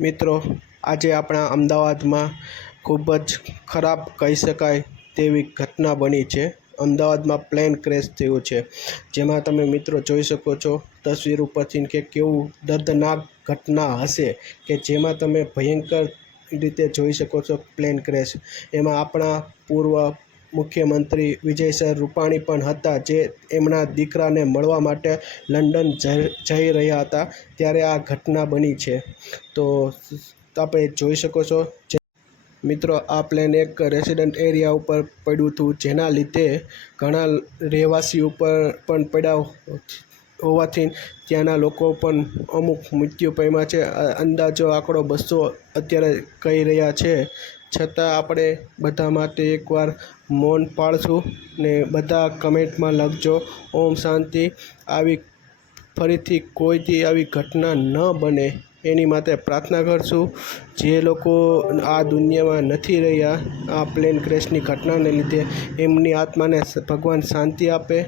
મિત્રો, આજે આપણા અમદાવાદમાં ખૂબ જ ખરાબ કહી શકાય તેવી ઘટના બની છે. અમદાવાદમાં પ્લેન ક્રેશ થયું છે. જેમાં તમે મિત્રો જોઈ શકો છો, તસવીર ઉપરથી કે કેવું દર્દનાક ઘટના હશે કે જેમાં તમે ભયંકર રીતે જોઈ શકો છો પ્લેન ક્રેશ. એમાં આપણા પૂર્વ મુખ્યમંત્રી વિજયસર રૂપાણી પણ હતા, જે એમના દીકરાને મળવા માટે લંડન જઈ રહ્યા હતા, ત્યારે આ ઘટના બની છે. તો આપણે જોઈ શકો છો મિત્રો, આ પ્લેન એક રેસિડન્ટ એરિયા ઉપર પડ્યું હતું, જેના લીધે ઘણા રહેવાસી ઉપર પણ પડ્યા હોવાથી ત્યાંના લોકો પણ અમુક મૃત્યુ પામ્યા છે. અંદાજો આંકડો બસો અત્યારે કહી રહ્યા છે. છતાં આપણે બધા માટે એકવાર મૌન પાળશું ને બધા કમેન્ટમાં લખજો. ઓમ શાંતિ. આવી ફરીથી કોઈથી આવી ઘટના ન બને એની માટે પ્રાર્થના કરશું. જે લોકો આ દુનિયામાં નથી રહ્યા, આ પ્લેન ક્રેશની ઘટનાને લીધે એમની આત્માને ભગવાન શાંતિ આપે.